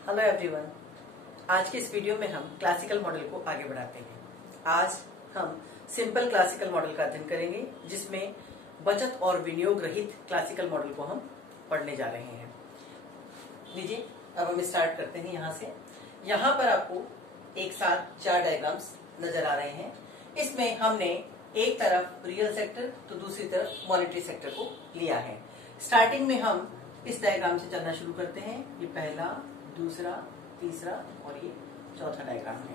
Hello everyone. आज के इस वीडियो में हम क्लासिकल मॉडल को आगे बढ़ाते हैं। आज हम सिंपल क्लासिकल मॉडल का अध्ययन करेंगे, जिसमें बचत और विनियोग रहित क्लासिकल मॉडल को हम पढ़ने जा रहे हैं। लीजिए, अब हम स्टार्ट करते हैं यहाँ से। यहाँ पर आपको एक साथ 4 डायग्राम्स नजर आ रहे हैं। इसमें हमने एक तरफ रियल सेक्टर तो दूसरी तरफ मॉनेटरी सेक्टर को लिया है। स्टार्टिंग में हम इस डायग्राम से चलना शुरू करते हैं। ये पहला, दूसरा, तीसरा और ये चौथा डायग्राम है।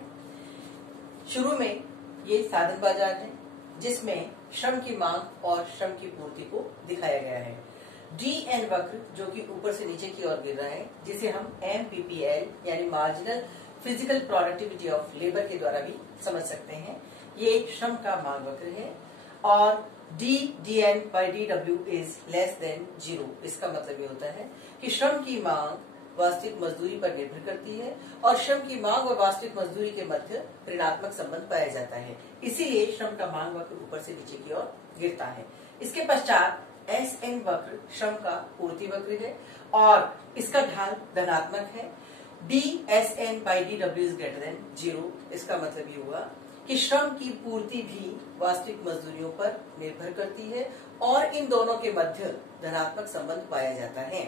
शुरू में ये साधन बाजार है, जिसमें श्रम की मांग और श्रम की पूर्ति को दिखाया गया है। DN वक्र जो कि ऊपर से नीचे की ओर गिर रहा है, जिसे हम MPPL यानी marginal physical productivity of labour के द्वारा भी समझ सकते हैं। ये श्रम का मांग वक्र है और DN by DW is less than 0। इसका मतलब ये होता है कि श्रम की मांग वास्तविक मजदूरी पर निर्भर करती है और श्रम की मांग और वास्तविक मजदूरी के मध्य ऋणात्मक संबंध पाया जाता है। इसीलिए श्रम का मांग वक्र ऊपर से नीचे की ओर गिरता है। इसके पश्चात SN वक्र श्रम का पूर्ति वक्र है और इसका ढाल धनात्मक है। DSN by DW is greater than 0। इसका मतलब ये हुआ कि श्रम की पूर्ति भी वास्तविक मजदूरियों पर निर्भर करती है और इन दोनों के मध्य धनात्मक संबंध पाया जाता है।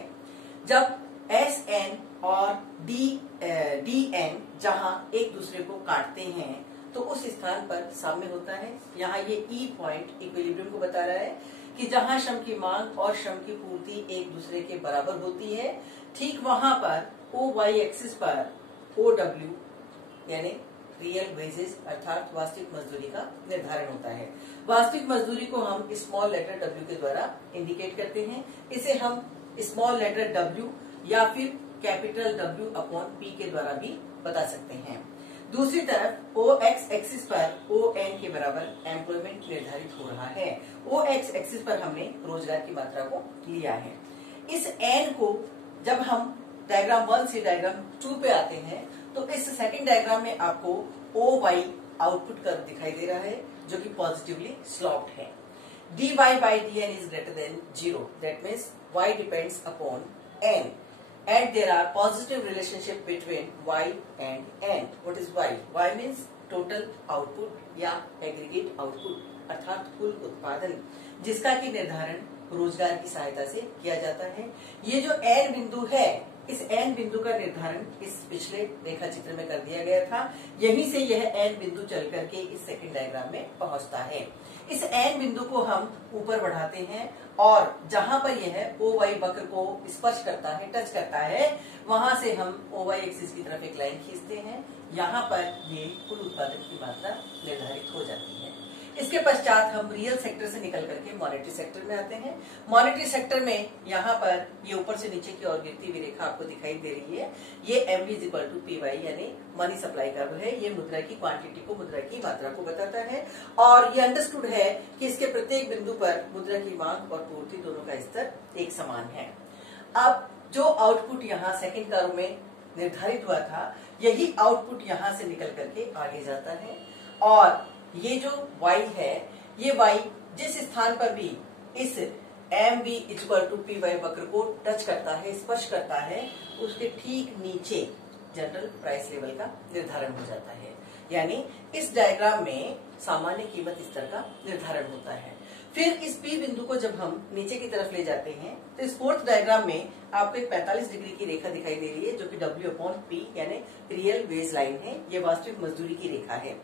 जब SN और DN जहां एक दूसरे को काटते हैं तो उस स्थान पर साम्य होता है। यहाँ ये E पॉइंट इक्विलिब्रियम को बता रहा है कि जहां श्रम की मांग और श्रम की पूर्ति एक दूसरे के बराबर होती है, ठीक वहां पर OY एक्सिस पर OW यानी रियल वेजेस अर्थात वास्तविक मजदूरी का निर्धारण होता है। वास्तविक मजदूरी को हम स्मॉल लेटर W के द्वारा इंडिकेट करते हैं। इसे हम स्मॉल लेटर W या फिर कैपिटल W अपॉन P के द्वारा भी बता सकते हैं। दूसरी तरफ OX एक्सिस पर ON के बराबर एम्प्लॉयमेंट निर्धारित हो रहा है। OX एक्सिस पर हमने रोजगार की मात्रा को लिया है। इस N को जब हम डायग्राम 1 से डायग्राम 2 पे आते हैं तो इस सेकंड डायग्राम में आपको OY आउटपुट कर्व दिखाई दे रहा है, जो कि पॉजिटिवली स्लोप्ड है। dy by dn is greater than 0. That means y depends upon n and there are positive relationship between y and n. What is y? Y means total output या aggregate output अर्थात कुल उत्पादन, जिसका की निर्धारण रोजगार की सहायता से किया जाता है। ये जो n बिंदु है, इस n बिंदु का निर्धारण इस पिछले रेखा चित्र में कर दिया गया था। यहीं से यह n बिंदु चल करके इस सेकंड डायग्राम में पहुंचता है। इस n बिंदु को हम ऊपर बढ़ाते हैं और जहां पर यह OY वक्र को स्पर्श करता है, टच करता है, वहां से हम OY एक्सिस की तरफ एक लाइन खींचते हैं। यहाँ पर ये कुल उत्पादन की मात्रा निर्धारित हो जाती है। इसके पश्चात हम रियल सेक्टर से निकल करके मॉनेटरी सेक्टर में आते हैं। मॉनेटरी सेक्टर में यहाँ पर ये ऊपर से नीचे की ओर गिरती हुई रेखा आपको दिखाई दे रही है। ये MV is equal to PY यानी मनी सप्लाई कर्व है। ये मुद्रा की क्वांटिटी को, मुद्रा की मात्रा को बताता है और ये अंडरस्टूड है कि इसके प्रत्येक बिंदु पर मुद्रा की मांग और पूर्ति दोनों का स्तर एक समान है। अब जो आउटपुट यहाँ सेकेंड कर्व में निर्धारित हुआ था, यही आउटपुट यहाँ से निकल करके आगे जाता है और ये जो y है, ये y जिस स्थान पर भी इस MV इक्वल टू PY वक्र को टच करता है, स्पर्श करता है, उसके ठीक नीचे जनरल प्राइस लेवल का निर्धारण हो जाता है। यानी इस डायग्राम में सामान्य कीमत स्तर का निर्धारण होता है। फिर इस P बिंदु को जब हम नीचे की तरफ ले जाते हैं तो इस फोर्थ डायग्राम में आपको एक 45 डिग्री की रेखा दिखाई दे रही है, जो कि W अपॉन P यानी रियल वेज लाइन है। ये वास्तविक मजदूरी की रेखा है।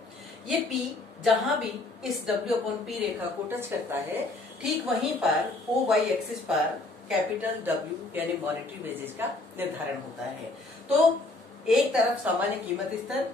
ये P जहां भी इस W अपॉन P रेखा को टच करता है, ठीक वहीं पर OY एक्सिस पर कैपिटल W यानी मॉनेटरी वेजेस का निर्धारण होता है। तो एक तरफ सामान्य कीमत स्तर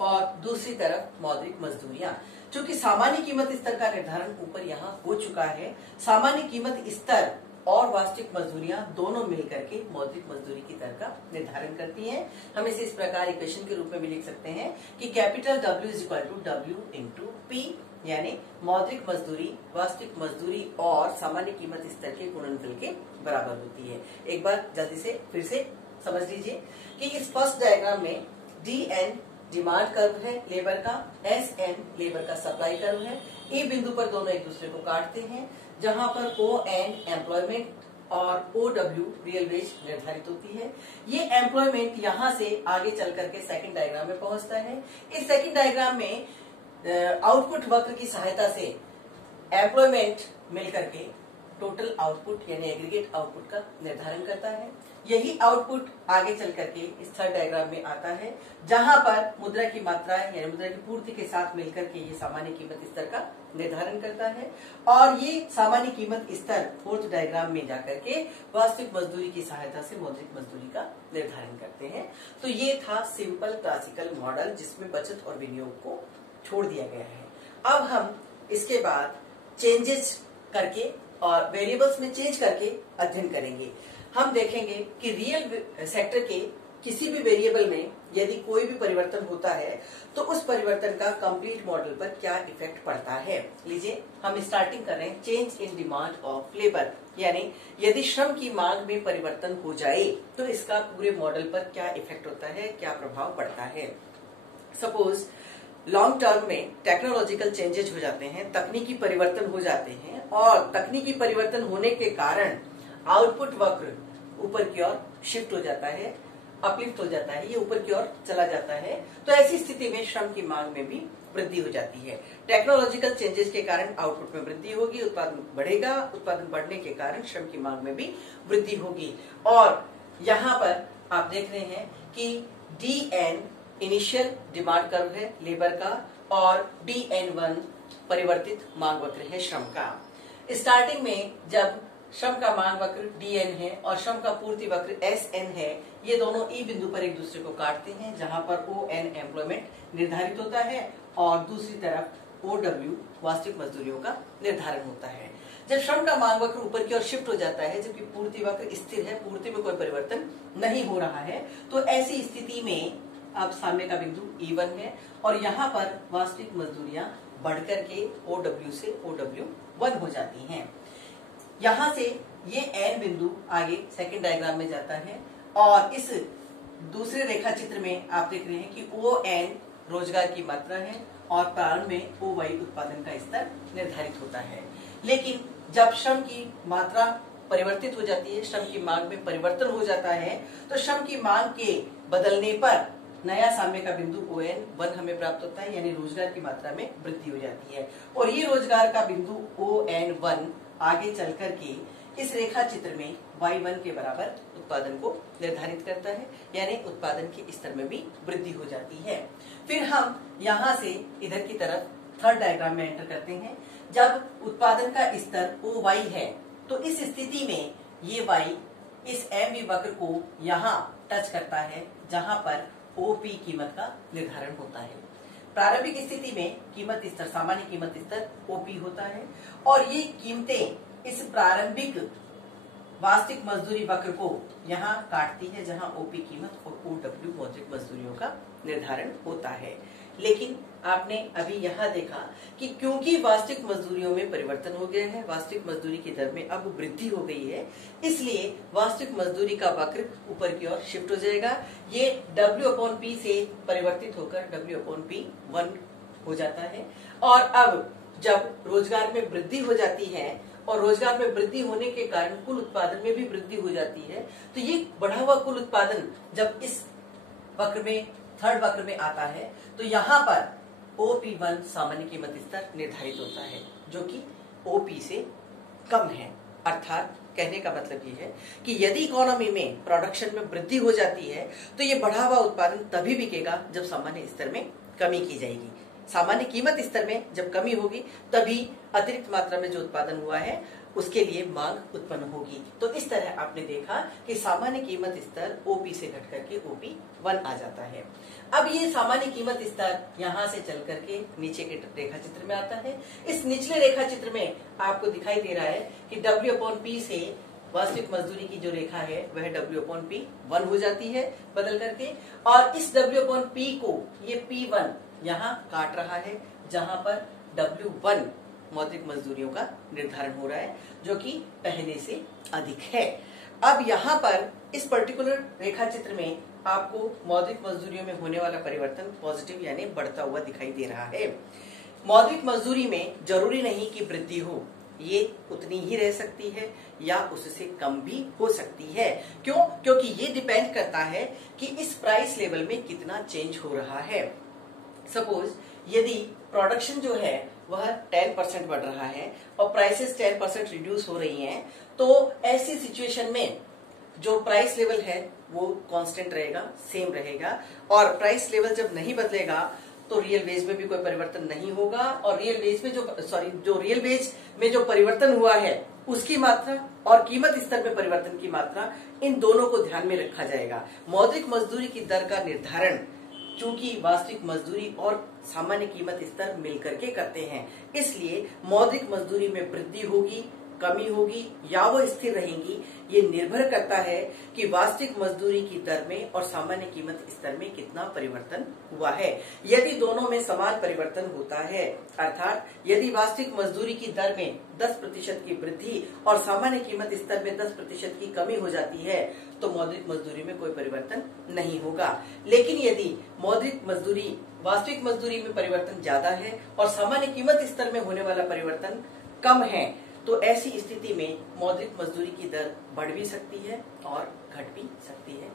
और दूसरी तरफ मौद्रिक मजदूरियां। चूंकि सामान्य कीमत स्तर का निर्धारण ऊपर यहाँ हो चुका है, सामान्य कीमत स्तर और वास्तविक मजदूरियां दोनों मिलकर के मौद्रिक मजदूरी की दर का निर्धारण करती हैं। हम इसे इस प्रकार इक्वेशन के रूप में भी लिख सकते हैं कि capital W is equal to W into P यानी मौद्रिक मजदूरी वास्तविक मजदूरी और सामान्य कीमत स्तर के गुणनफल के बराबर होती है। एक बार जल्दी से फिर से समझ लीजिए कि इस फर्स्ट डायग्राम में DN डिमांड कर्व है लेबर का, SN लेबर का सप्लाई कर्व है। E बिंदु पर दोनों एक दूसरे को काटते हैं, जहां पर ON एम्प्लॉयमेंट और OW रियल वेज निर्धारित होती है। ये एम्प्लॉयमेंट यहां से आगे चल करके सेकंड डायग्राम में पहुंचता है। इस सेकंड डायग्राम में आउटपुट वक्र की सहायता से एम्प्लॉयमेंट मिलकर के टोटल आउटपुट यानी एग्रीगेट आउटपुट का निर्धारण करता है। यही आउटपुट आगे चल करके इस थर्ड डायग्राम में आता है, जहां पर मुद्रा की मात्रा यानी मुद्रा की पूर्ति के साथ मिलकर के ये सामान्य कीमत स्तर का निर्धारण करता है। और ये सामान्य कीमत स्तर फोर्थ डायग्राम में जाकर के वास्तविक मजदूरी की सहायता से मौद्रिक मजदूरी का निर्धारण करते हैं। तो ये था सिंपल क्लासिकल मॉडल, जिसमें बचत और विनियोग को छोड़ दिया गया है। अब हम इसके बाद चेंजेस करके और वेरिएबल्स में चेंज करके अध्ययन करेंगे। हम देखेंगे कि रियल सेक्टर के किसी भी वेरिएबल में यदि कोई भी परिवर्तन होता है तो उस परिवर्तन का कंप्लीट मॉडल पर क्या इफेक्ट पड़ता है। लीजिए हम स्टार्टिंग कर रहे हैं change in demand of labour, यानी यदि श्रम की मांग में परिवर्तन हो जाए तो इसका पूरे मॉडल पर क्या इफेक्ट होता है, क्या प्रभाव पड़ता है। सपोज लॉन्ग टर्म में टेक्नोलॉजिकल चेंजेज हो जाते हैं, तकनीकी परिवर्तन हो जाते हैं और तकनीकी परिवर्तन होने के कारण आउटपुट वक्र ऊपर की ओर शिफ्ट हो जाता है, अपलिफ्ट हो जाता है, ये ऊपर की ओर चला जाता है। तो ऐसी स्थिति में श्रम की मांग में भी वृद्धि हो जाती है। टेक्नोलॉजिकल चेंजेस के कारण आउटपुट में वृद्धि होगी, उत्पादन बढ़ेगा, उत्पादन बढ़ने के कारण श्रम की मांग में भी वृद्धि होगी। और यहाँ पर आप देख रहे हैं कि DN इनिशियल डिमांड कर्व है लेबर का और DN1 परिवर्तित मांग वक्र है श्रम का। स्टार्टिंग में जब श्रम का मांग वक्र DN है और श्रम का पूर्ति वक्र SN है, ये दोनों E बिंदु पर एक दूसरे को काटते हैं, जहां पर ON एम्प्लॉयमेंट निर्धारित होता है और दूसरी तरफ OW वास्तविक मजदूरियों का निर्धारण होता है। जब श्रम का मांग वक्र ऊपर की ओर शिफ्ट हो जाता है, जबकि पूर्ति वक्र स्थिर है, पूर्ति में कोई परिवर्तन नहीं हो रहा है, तो ऐसी स्थिति में अब सामने का बिंदु E1 है और यहाँ पर वास्तविक मजदूरियां बढ़कर के OW से OW1 हो जाती हैं। यहाँ से ये N बिंदु आगे सेकंड डायग्राम में जाता है और इस दूसरे रेखा चित्र में आप देख रहे हैं कि ON रोजगार की मात्रा है और प्रारंभ में OY उत्पादन का स्तर निर्धारित होता है। लेकिन जब श्रम की मात्रा परिवर्तित हो जाती है, श्रम की मांग में परिवर्तन हो जाता है, तो श्रम की मांग के बदलने पर नया सामने का बिंदु ON1 हमें प्राप्त होता है, यानी रोजगार की मात्रा में वृद्धि हो जाती है। और ये रोजगार का बिंदु ON1 आगे चल करके इस रेखा चित्र में Y1 के बराबर उत्पादन को निर्धारित करता है, यानी उत्पादन के स्तर में भी वृद्धि हो जाती है। फिर हम यहाँ से इधर की तरफ थर्ड डायग्राम में एंटर करते हैं। जब उत्पादन का स्तर OY है तो इस स्थिति में ये Y इस MV वक्र को यहाँ टच करता है, जहां पर OP कीमत का निर्धारण होता है। प्रारंभिक स्थिति में कीमत स्तर सामान्य कीमत स्तर OP होता है और ये कीमतें इस प्रारंभिक वास्तविक मजदूरी वक्र को यहाँ काटती है, जहां OP कीमत और OW मौद्रिक मजदूरियों का निर्धारण होता है। लेकिन आपने अभी यहाँ देखा कि क्योंकि वास्तविक मजदूरियों में परिवर्तन हो गया है, वास्तविक मजदूरी की दर में अब वृद्धि हो गई है, इसलिए वास्तविक मजदूरी का वक्र ऊपर की ओर शिफ्ट हो जाएगा। ये W/P से परिवर्तित होकर W/P1 हो जाता है। और अब जब रोजगार में वृद्धि हो जाती है और रोजगार में वृद्धि होने के कारण कुल उत्पादन में भी वृद्धि हो जाती है, तो ये बढ़ा हुआ कुल उत्पादन जब इस वक्र में थर्ड वक्र में आता है तो यहाँ पर OP1 सामान्य कीमत स्तर निर्धारित होता है, जो कि OP से कम है। अर्थात कहने का मतलब ये है कि यदि इकोनॉमी में प्रोडक्शन में वृद्धि हो जाती है तो ये बढ़ा हुआ उत्पादन तभी बिकेगा जब सामान्य स्तर में कमी की जाएगी। सामान्य कीमत स्तर में जब कमी होगी तभी अतिरिक्त मात्रा में जो उत्पादन हुआ है उसके लिए मांग उत्पन्न होगी। तो इस तरह आपने देखा कि सामान्य कीमत स्तर OP से घट करके OP1 आ जाता है। अब ये सामान्य कीमत स्तर यहाँ से चल करके नीचे के रेखा चित्र में आता है। इस निचले रेखा चित्र में आपको दिखाई दे रहा है कि W/P से वास्तविक मजदूरी की जो रेखा है वह W/P1 हो जाती है बदल करके, और इस W/P को ये P1 यहाँ काट रहा है, जहां पर W1 मौद्रिक मजदूरियों का निर्धारण हो रहा है, जो कि पहले से अधिक है। अब यहाँ पर इस पर्टिकुलर रेखा चित्र में आपको मौद्रिक मजदूरियों में होने वाला परिवर्तन पॉजिटिव यानी बढ़ता हुआ दिखाई दे रहा है। मौद्रिक मजदूरी में जरूरी नहीं कि वृद्धि हो, ये उतनी ही रह सकती है या उससे कम भी हो सकती है। क्यों? क्योंकि ये डिपेंड करता है कि इस प्राइस लेवल में कितना चेंज हो रहा है। सपोज यदि प्रोडक्शन जो है वह 10% बढ़ रहा है और प्राइसेस 10% रिड्यूस हो रही हैं, तो ऐसी सिचुएशन में जो प्राइस लेवल है वो कांस्टेंट रहेगा, सेम रहेगा। और प्राइस लेवल जब नहीं बदलेगा तो रियल वेज में भी कोई परिवर्तन नहीं होगा, और रियल वेज में जो रियल वेज में जो परिवर्तन हुआ है उसकी मात्रा और कीमत स्तर में परिवर्तन की मात्रा, इन दोनों को ध्यान में रखा जाएगा। मौद्रिक मजदूरी की दर का निर्धारण चूंकि वास्तविक मजदूरी और सामान्य कीमत स्तर मिलकर के करते हैं, इसलिए मौद्रिक मजदूरी में वृद्धि होगी, कमी होगी या वो स्थिर रहेंगी, ये निर्भर करता है कि वास्तविक मजदूरी की दर में और सामान्य कीमत स्तर में कितना परिवर्तन हुआ है। यदि दोनों में समान परिवर्तन होता है, अर्थात यदि वास्तविक मजदूरी की दर में 10% की वृद्धि और सामान्य कीमत स्तर में 10% की कमी हो जाती है, तो मौद्रिक मजदूरी में कोई परिवर्तन नहीं होगा। लेकिन यदि मौद्रिक मजदूरी वास्तविक मजदूरी में परिवर्तन ज्यादा है और सामान्य कीमत स्तर में होने वाला परिवर्तन कम है, तो ऐसी स्थिति में मौद्रिक मजदूरी की दर बढ़ भी सकती है और घट भी सकती है।